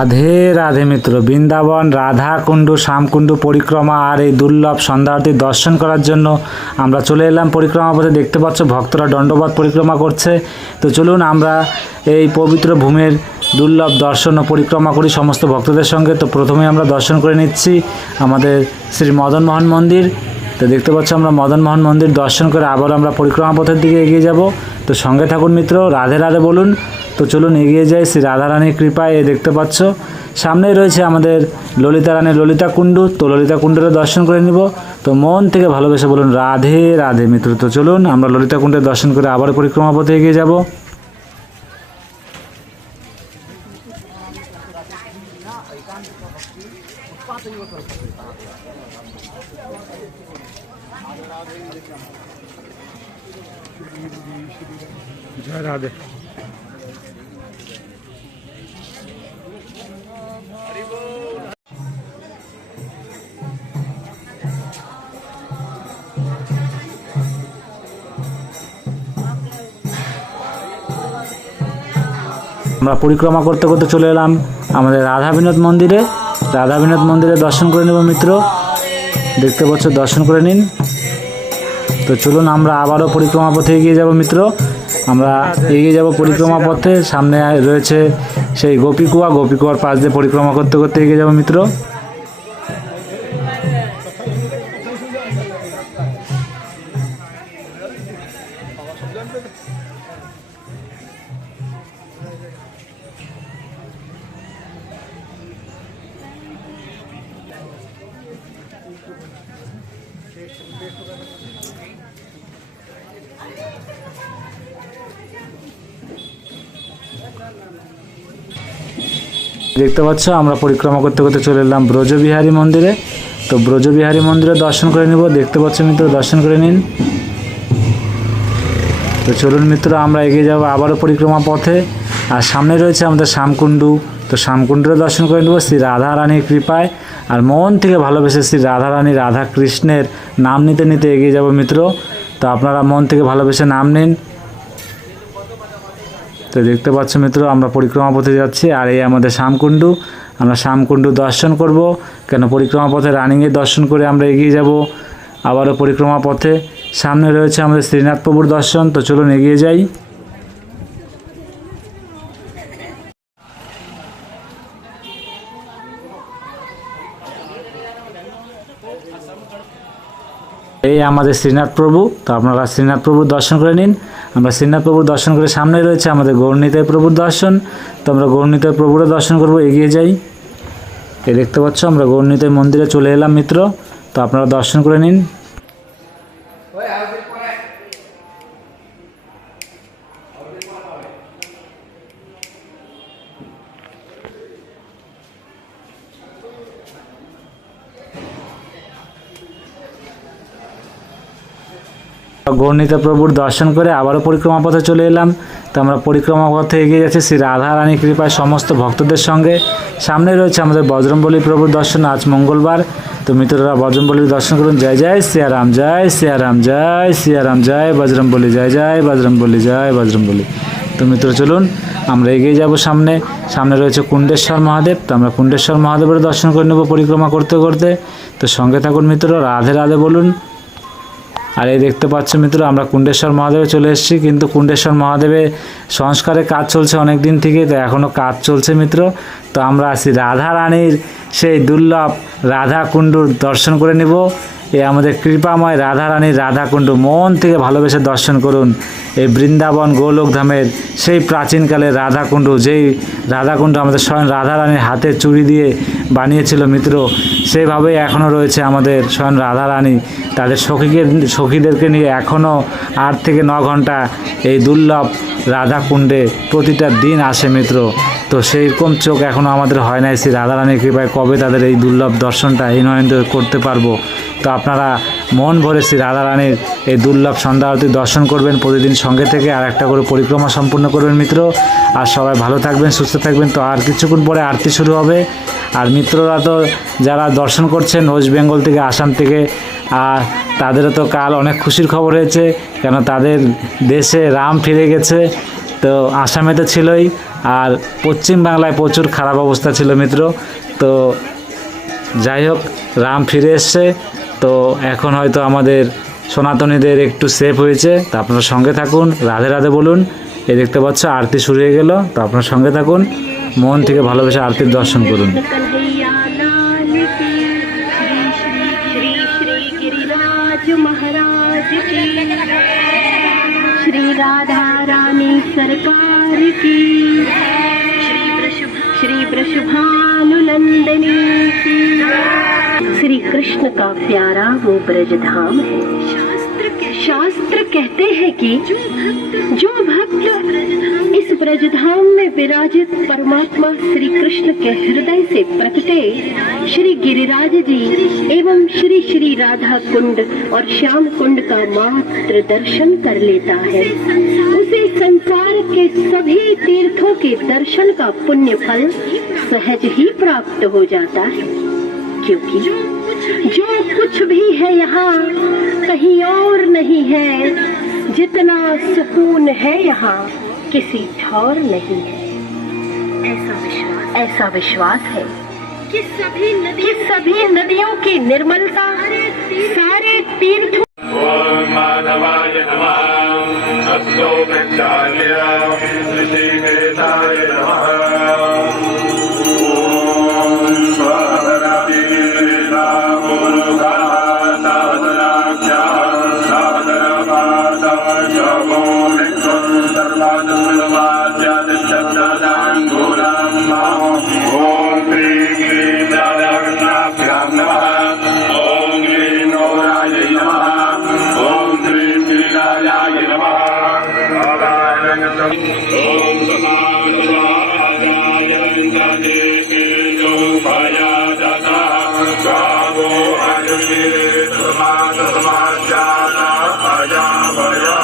রাধে রাধে মিত্র, বৃন্দাবন রাধাকুণ্ড শ্যামকুণ্ড পরিক্রমা আর এই দুর্লভ সন্ধ্যা আরতি দর্শন করার জন্য আমরা চলে এলাম পরিক্রমা পথে। দেখতে পাচ্ছ ভক্তরা দণ্ডবত পরিক্রমা করছে। তো চলুন আমরা এই পবিত্র ভূমির দুর্লভ দর্শন ও পরিক্রমা করি সমস্ত ভক্তদের সঙ্গে। তো প্রথমে আমরা দর্শন করে নিচ্ছি আমাদের শ্রী মদন মোহন মন্দির। তো দেখতে পাচ্ছ আমরা মদন মোহন মন্দির দর্শন করে আবার আমরা পরিক্রমা পথের দিকে এগিয়ে যাব। তো সঙ্গে থাকুন মিত্র, রাধে রাধে বলুন। তো চলুন এগিয়ে যাই শ্রী রাধারানীর কৃপায়। দেখতে পাচ্ছ সামনেই রয়েছে আমাদের ললিতা রানীর ললিতা কুণ্ড। তো ললিতা কুণ্ডেরও দর্শন করে নিব। তো মন থেকে ভালোবেসে বলুন রাধে রাধে মিত্র। তো চলুন আমরা ললিতা কুণ্ডের দর্শন করে আবার পরিক্রমা পথে এগিয়ে যাব। জয় রাধে। আমরা পরিক্রমা করতে করতে চলে এলাম আমাদের রাধা বিনোদ মন্দিরে। রাধা বিনোদ মন্দিরে দর্শন করে নেব মিত্র। দেখতে পাচ্ছ, দর্শন করে নিন। তো চলুন আমরা আবারও পরিক্রমা পথে এগিয়ে যাব মিত্র। আমরা এগিয়ে যাব পরিক্রমা পথে। সামনে রয়েছে সেই গোপীকুয়া, গোপীকুয়ার পাশ দিয়ে পরিক্রমা করতে করতে এগিয়ে যাব মিত্র। দেখতে পাচ্ছ আমরা পরিক্রমা করতে করতে চলে এলাম ব্রজবিহারী মন্দিরে। তো ব্রজবিহারী মন্দিরে দর্শন করে নিব। দেখতে পাচ্ছ মিত্র, দর্শন করে নিন। তো চলুন মিত্র আমরা এগিয়ে যাব আবারও পরিক্রমা পথে। আর সামনে রয়েছে আমাদের শ্যামকুণ্ড। তো শ্যামকুণ্ডেরও দর্শন করে নেব শ্রী রাধা রানীর কৃপায়। আর মন থেকে ভালোবেসে শ্রী রাধা রানী রাধা কৃষ্ণের নাম নিতে নিতে এগিয়ে যাব মিত্র। তো আপনারা মন থেকে ভালোবেসে নাম নিন। তো দেখতে পাচ্ছ মিত্র আমরা পরিক্রমা পথে যাচ্ছি। আর এই আমাদের শ্যামকুণ্ড। আমরা শ্যামকুণ্ড দর্শন করব, কেন পরিক্রমা পথে রানিংয়ে দর্শন করে আমরা এগিয়ে যাব আবারও পরিক্রমা পথে। সামনে রয়েছে আমাদের শ্রীনাথ প্রভুর দর্শন। তো চলুন এগিয়ে যাই। এই আমাদের শ্রীনাথ প্রভু। তো আপনারা শ্রীনাথ প্রভুর দর্শন করে নিন। আমরা শ্রীনাথ প্রভুর দর্শন করে সামনে রয়েছে আমাদের গৌরনিতাই প্রভুর দর্শন। তো আমরা গৌরনিতাই প্রভুরও দর্শন করব, এগিয়ে যাই। এই দেখতে পাচ্ছ আমরা গৌরনিতাই মন্দিরে চলে এলাম মিত্র। তো আপনারা দর্শন করে নিন। গৌরনিতা প্রভুর দর্শন করে আবারও পরিক্রমা পথে চলে এলাম। তো আমরা পরিক্রমা পথে এগিয়ে যাচ্ছি শ্রী রাধা রানী কৃপায় সমস্ত ভক্তদের সঙ্গে। সামনে রয়েছে আমাদের বজরংবলী প্রভুর দর্শন। আজ মঙ্গলবার। তো মিত্ররা বজরংবলীর দর্শন করুন। জয় জয় সিয়ারাম, জয় সিয়ারাম, জয় সিয়ারাম, জয় বজরংবলী, জয় জয় বজরংবলী, জয় বজরংবলী। তো মিত্র চলুন আমরা এগিয়ে যাব সামনে। সামনে রয়েছে কুণ্ডেশ্বর মহাদেব। তো আমরা কুণ্ডেশ্বর মহাদেবের দর্শন করে নেব পরিক্রমা করতে করতে। তো সঙ্গে থাকুন মিত্র, রাধে রাধে বলুন। আর এই দেখতে পাচ্ছ মিত্র আমরা কুণ্ডেশ্বর মহাদেবে চলে এসেছি। কিন্তু কুণ্ডেশ্বর মহাদেবে সংস্কারের কাজ চলছে অনেক দিন থেকে। তো এখনও কাজ চলছে মিত্র। তো আমরা আসি রাধা রানীর সেই দুর্লভ রাধা কুণ্ডুর দর্শন করে নিব। এই আমাদের কৃপাময় রাধা রানীর রাধাকুণ্ড মন থেকে ভালোবেসে দর্শন করুন। এই বৃন্দাবন গোলকধামের সেই প্রাচীনকালের রাধাকুণ্ড, যেই রাধাকুণ্ড আমাদের স্বয়ং রাধা রানীর হাতে চুড়ি দিয়ে বানিয়েছিল মিত্র, সেইভাবেই এখনও রয়েছে আমাদের স্বয়ং রাধা রানী তাদের সখীদেরকে নিয়ে এখনও 8 থেকে 9 ঘন্টা এই দুর্লভ রাধাকুণ্ডে প্রতিটা দিন আসে মিত্র। তো সেইরকম চোখ এখনও আমাদের হয় নাই শ্রী রাধা রানীর কৃপায়। কবে তাদের এই দুর্লভ দর্শনটা এই নয়ন করতে পারবো। তো আপনারা মন ভরে শ্রী রাধা রানীর এই দুর্লভ সন্ধ্যা আরতি দর্শন করবেন প্রতিদিন সঙ্গে থেকে। আর একটা করে পরিক্রমা সম্পূর্ণ করবেন মিত্র। আর সবাই ভালো থাকবেন, সুস্থ থাকবেন। তো আর কিছুক্ষণ পরে আরতি শুরু হবে। আর মিত্ররা তো যারা দর্শন করছেন ওয়েস্ট বেঙ্গল থেকে, আসাম থেকে, আর তাদেরও তো কাল অনেক খুশির খবর হয়েছে, কেন তাদের দেশে রাম ফিরে গেছে। তো আসামে তো ছিলই, আর পশ্চিম বাংলায় প্রচুর খারাপ অবস্থা ছিল মিত্র। তো যাই হোক, রাম ফিরে এসছে, তো এখন হয়তো আমাদের সনাতনীদের একটু সেফ হয়েছে। তো আপনার সঙ্গে থাকুন, রাধে রাধে বলুন। এই দেখতে পাচ্ছ আরতি শুরু হয়ে গেল, তো আপনার সঙ্গে থাকুন, মন থেকে ভালোবেসে আরতির দর্শন করুন। श्री राधा रानी सरकार की, श्री वृषभानुनंदनी की। श्री कृष्ण का प्यारा वो ब्रजधाम है। शास्त्र कहते हैं कि जो भक्त इस ब्रजधाम में विराजित परमात्मा श्री कृष्ण के हृदय से प्रकटे श्री गिरिराज जी एवं श्री श्री राधा कुंड और श्याम कुंड का मात्र दर्शन कर लेता है, उसे संसार के सभी तीर्थों के दर्शन का पुण्य फल सहज ही प्राप्त हो जाता है। क्योंकि जो कुछ भी है यहाँ कहीं और नहीं है, जितना सुकून है यहाँ किसी ठौर नहीं है। ऐसा विश्वास है कि सभी नदियों की निर्मलता सारे तीर्थों। ओम माधवाय नमः, अस्तो वृक्षाय ऋषिकेशाय नमः। ओम स्वाहराति मुरुगा साधनाख्या साधनपादा शमो विक्रम सर्वादुर्वाद्यादिशब्दाङ्गुलं नमः। ओम ह्रीं क्लीं राधाकृष्णाभ्यां नमः। ओम ह्रीं गौराय नमः। ओम ह्रीं गिरिराजाय नमः। ओम समाजवादाय इंद्रदेवे योगया दता स्वाहो अजुषे समाज समाज्ञाना अजा भया।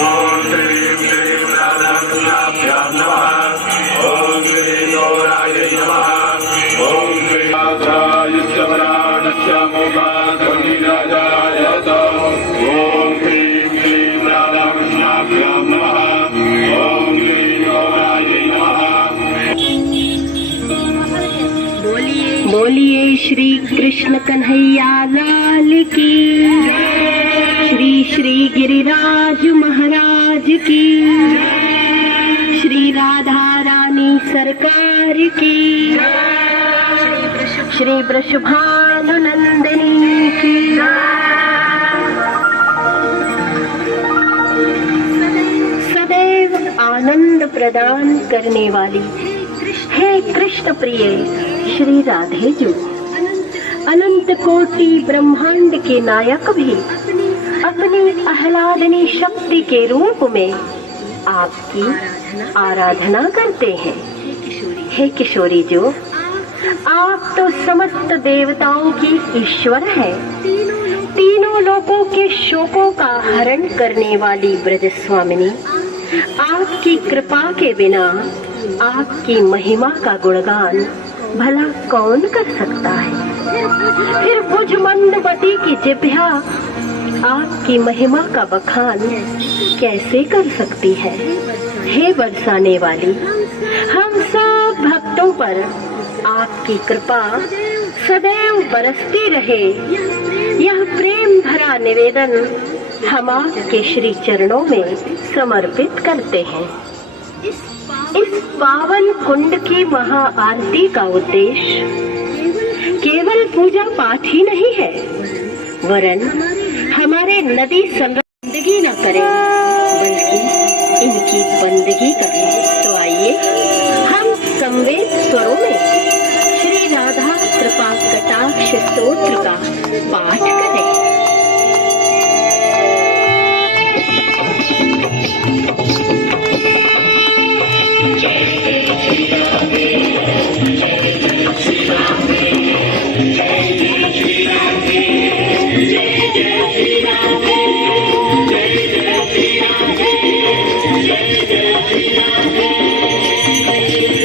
ओम ह्रीं क्लीं राधाकृष्णाभ्यां नमः। ओम ह्रीं गौराय नमः। ओम ह्रीं राधाय शबराणस्य मोहाधनिराजाय च। ओम ह्रीं क्लीं राधाकृष्णाभ्यां नमः। ओम ह्रीं गौराय नमः। बोलिए श्री कृष्ण कन्हैया लाल की, श्री श्री गिरिराज महाराज की, श्री राधा रानी सरकार की, श्री वृषभानुनंदिनी की। सदैव आनंद प्रदान करने वाली हे कृष्ण प्रिय श्री राधे जो, अनंत कोटि ब्रह्मांड के नायक भी अपनी आह्लादनी शक्ति के रूप में आपकी आराधना करते हैं। हे किशोरी जो, आप तो समस्त देवताओं की ईश्वर है। तीनों लोकों के शोकों का हरण करने वाली ब्रजस्वामिनी, आपकी कृपा के बिना आपकी महिमा का गुणगान भला कौन कर सकता है। फिर बुझ मंदमती की जिह्वा आपकी महिमा का बखान कैसे कर सकती है। हे बरसाने वाली, हम सब भक्तों पर आपकी कृपा सदैव बरसती रहे, यह प्रेम भरा निवेदन हम आपके श्री चरणों में समर्पित करते हैं। इस पावन कुंड की महा आरती का उद्देश्य केवल पूजा पाठ ही नहीं है, वरन हमारे नदी बंदगी न करें बल्कि इनकी बंदगी करें। तो आइए हम संवेद स्वरों में श्री राधा कृपा कटाक्ष स्तोत्र का पाठ करें।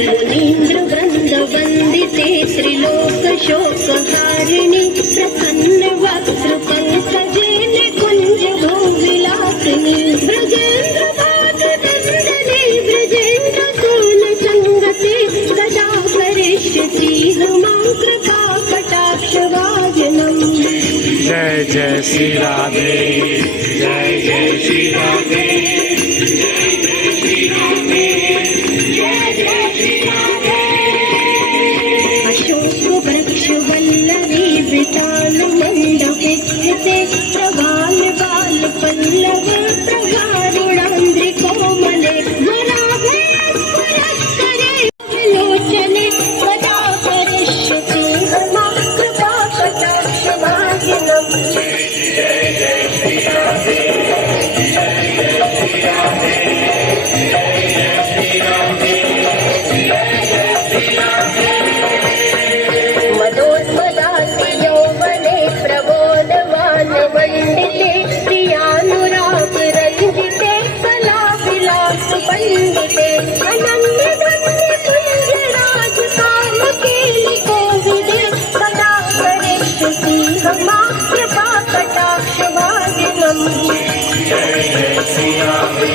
मुनीन्द्र वृंद वंदिते त्रिलोक शोक हारिणी प्रसन्न वक् जय जय श्री राधे जय जय श्री राधे अशोक वृक्ष वल्लवी विशाल मंडपे स्थिते प्रभाल बाल पल्लव प्रगारुणान्द्रि कोमले वराभयस्फुरत्करे विलोचने सदा करिष्यति मा कृपा कटाक्षभागिनम् मदोन्मदाति यौवने प्रबोधमानमण्डिते प्रियानुराग रञ्जिते कलाविलास पण्डिते अनन्यधन्य कुञ्जराज कामकेलि कोविदे सदा करिष्यति मा कृपा कटाक्षभागिनम् जय जय श्री राधे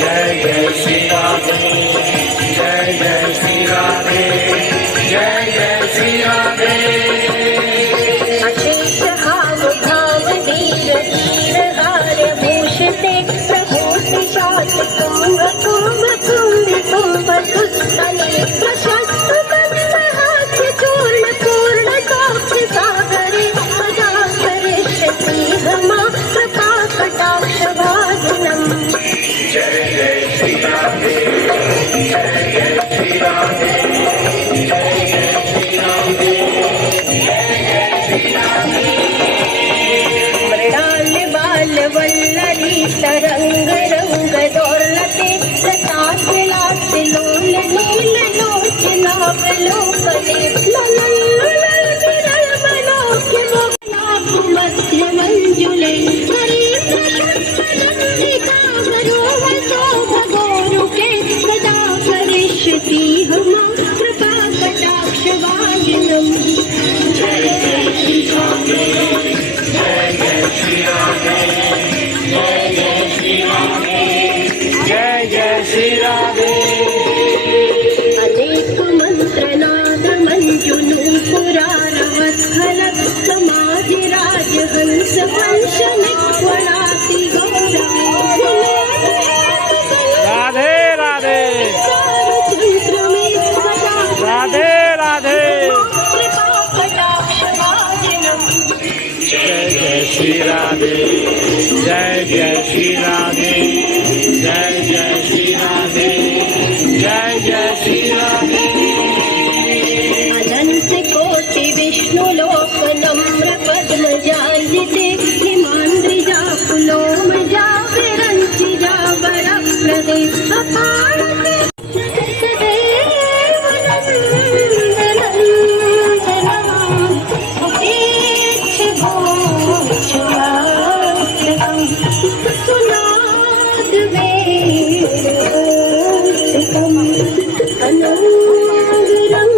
जय जय श्री राधे जय जय श्री राधे जय जय श्री राधे अशेष हाव भाव दीर धीर हार्य भूषिते प्रभूति शात कुंभ कुंभ कुंभि कुंभ तुस्तने प्रशस्त कंठ हास्य चूर्ण पूर्ण साक्ष सागरे सदा करिष्यति मा कृपा कटाक्ष भागिनम् जय जय श्री राधे जय जय श्री राधे मृणाल बाल वल्लरी तरंग रंग दोलते लतास लास लोल नील लोचनावलोकने ललन ललन विरल मनोज्ञ मोहनाभ मध्य मंजुले हरीन्द्र शस्त्रनन्दिका सरोह शोभ गोरुके सदा करिष्यति मा कृपा कटाक्ष भागिनम् जय जय श्री राधे जय जय श्री राधे जय जय श्री राधे जय जय श्री राधे अनेक मंत्रनाद मंजुनु पुरारवस्थल समाधि राज हंस वंश निक्वणाति गौरवे राधे राधे चंद्र में सदा राधे राधे कृपा कटाक्ष भागिनम् जय जय श्री राधे जय जय श्री राधे जय जय श्री राधे जय जय श्री राधे अनंत कोटि विष्णु लोक नम्र पद्म जालिते हिमांद्रिजा पुलोम जा विरंचि जा वर प्रदे अपार सदैव नंदनंदनम् उपेक्ष भोक्षवास्तकम् सुनाद वेदोक्तकम् अनंगरं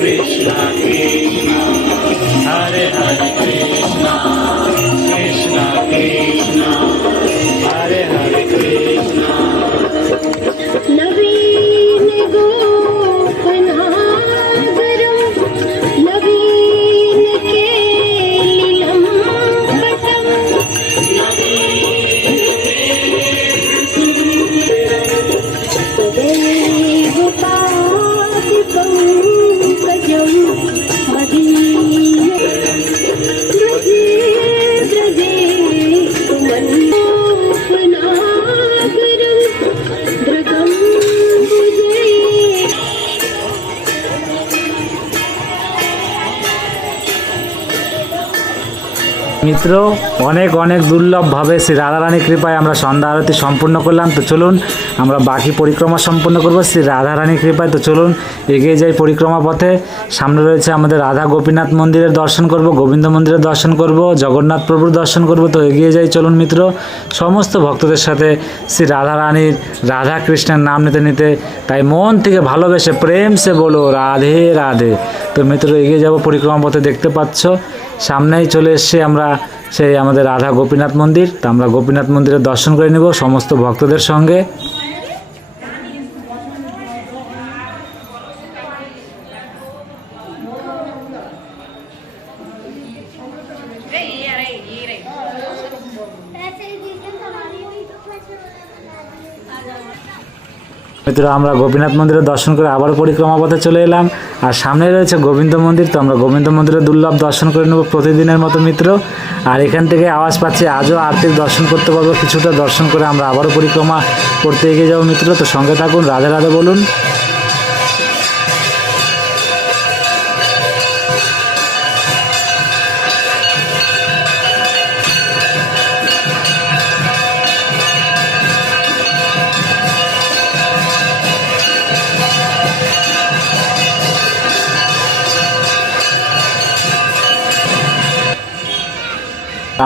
Krishna Krishna মিত্র, অনেক অনেক দুর্লভভাবে শ্রী রাধারানীর কৃপায় আমরা সন্ধ্যা আরতি সম্পূর্ণ করলাম। তো চলুন আমরা বাকি পরিক্রমা সম্পূর্ণ করব শ্রী রাধারানীর কৃপায়। তো চলুন এগিয়ে যাই পরিক্রমা পথে। সামনে রয়েছে আমাদের রাধা গোপীনাথ মন্দিরের দর্শন করব, গোবিন্দ মন্দিরের দর্শন করব, জগন্নাথ প্রভুর দর্শন করব। তো এগিয়ে যাই চলুন মিত্র, সমস্ত ভক্তদের সাথে শ্রী রাধারানীর, রাধা কৃষ্ণের নাম নিতে নিতে, তাই মন থেকে ভালোবেসে প্রেম সে বলো রাধে রাধে। তো মিত্র এগিয়ে যাব পরিক্রমা পথে, দেখতে পাচ্ছ সামনেই চলে এসেছি আমরা সেই আমাদের রাধা গোপীনাথ মন্দির। তো আমরা গোপীনাথ মন্দিরের দর্শন করে নেব সমস্ত ভক্তদের সঙ্গে। মিত্র আমরা গোপীনাথ মন্দিরের দর্শন করে আবার পরিক্রমা পথে চলে এলাম, আর সামনে রয়েছে গোবিন্দ মন্দির। তো আমরা গোবিন্দ মন্দিরের দুর্লভ দর্শন করে নেব প্রতিদিনের মতো মিত্র। আর এখান থেকে আওয়াজ পাচ্ছি আজও আরতির দর্শন করতে পারবো, কিছুটা দর্শন করে আমরা আবারও পরিক্রমা করতে এগিয়ে যাবো মিত্র। তো সঙ্গে থাকুন, রাধে রাধে বলুন।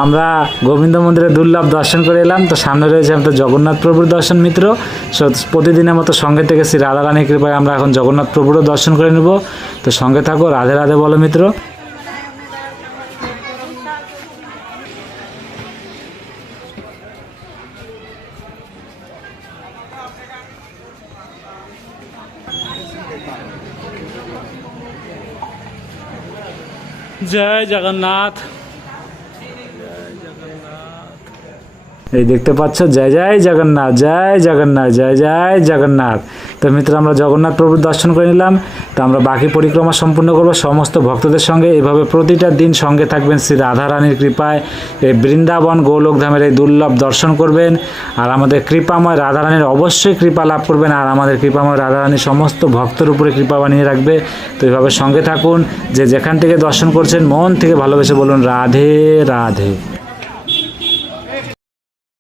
আমরা গোবিন্দ মন্দিরে দুর্লভ দর্শন করে এলাম। তো সামনে রয়েছে আমাদের জগন্নাথ প্রভুর দর্শন মিত্র। প্রতিদিনের মতো সঙ্গে থেকে শ্রী রাধারানীর কৃপায় আমরা এখন জগন্নাথ প্রভুরও দর্শন করে নেব। তো সঙ্গে থাকো, রাধে রাধে বলো মিত্র। জয় জগন্নাথ। এই দেখতে পাচ্ছ, জয় জয় জগন্নাথ, জয় জগন্নাথ, জয় জয় জগন্নাথ। তো মিত্র আমরা জগন্নাথ প্রভুর দর্শন করে নিলাম। তো আমরা বাকি পরিক্রমা সম্পূর্ণ করব সমস্ত ভক্তদের সঙ্গে। এইভাবে প্রতিটা দিন সঙ্গে থাকবেন শ্রী রাধারানীর কৃপায়। এই বৃন্দাবন গোলকধামের এই দুর্লভ দর্শন করবেন, আর আমাদের কৃপাময় রাধারানীর অবশ্যই কৃপা লাভ করবেন, আর আমাদের কৃপাময় রাধারানী সমস্ত ভক্তের উপরে কৃপা বানিয়ে রাখবে। তো এইভাবে সঙ্গে থাকুন, যে যেখান থেকে দর্শন করছেন মন থেকে ভালোবেসে বলুন রাধে রাধে।